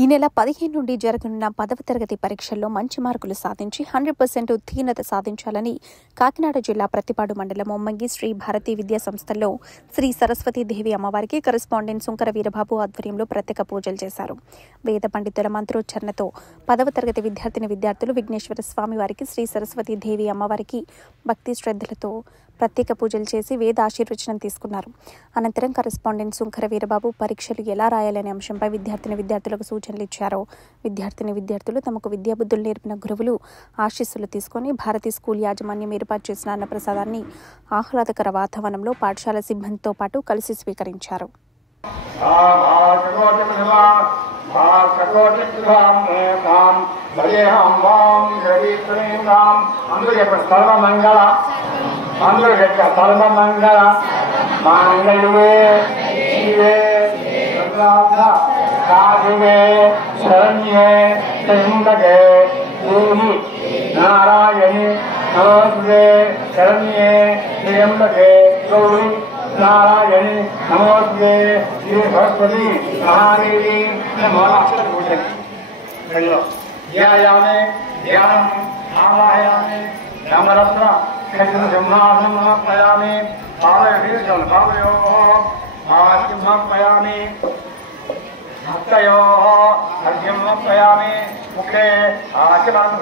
ఈ నెల 15 నుండి జరగనున్న 10వ తరగతి పరీక్షల్లో మంచి మార్కులు సాధించి 100% ఉత్తీర్ణత సాధించాలని కాకినాడ జిల్లా ప్రతిపాడు మండలం ఒమ్మంగి శ్రీ భారతీ విద్యా సంస్థల్లో శ్రీ సరస్వతీ దేవి అమ్మవారికి కరెస్పాండెంట్ సుంకర వీరబాబు ఆధ్వర్యంలో ప్రత్యేక పూజలు చేశారు. వేద పండితుల మంత్రోచ్చరణతో 10వ తరగతి విద్యార్థులు విఘ్నేశ్వర స్వామి వారికి శ్రీ సరస్వతీ దేవి అమ్మవారికి భక్తి శ్రద్ధలతో ప్రత్యేక పూజలు చేసి వేద ఆశీర్వచనం తీసుకున్నారు. అనంతరం కరెస్పాండెంట్ సుంకర వీరబాబు పరీక్షలు ఎలా రాయాలనే అంశంపై విద్యార్థులకు సూచనలు ఇచ్చారు. విద్యార్థులు తమకు విద్యాబుద్ధులు నేర్పిన గురువులు ఆశీస్సులు తీసుకుని భారతీ స్కూల్ యాజమాన్యం ఏర్పాటు చేసిన అన్నప్రసాదాన్ని ఆహ్లాదకర వాతావరణంలో పాఠశాల సిబ్బందితో పాటు కలిసి స్వీకరించారు. शरण्ये त्र्यंबके देवी नारायणी नमोस्तुते शरण्ये त्र्यंबके गौरी नारायणी नमोस्तुते श्री सरस्वती महादेवी नमो नमः। ध्यायामि ध्यानम् आवाहयामि नमरत्न सिंहासनं समर्पयामि पावयोः समर्पयामि भक्तयोः अर्घ्यं समर्पयामि मुखे आशीर्वादं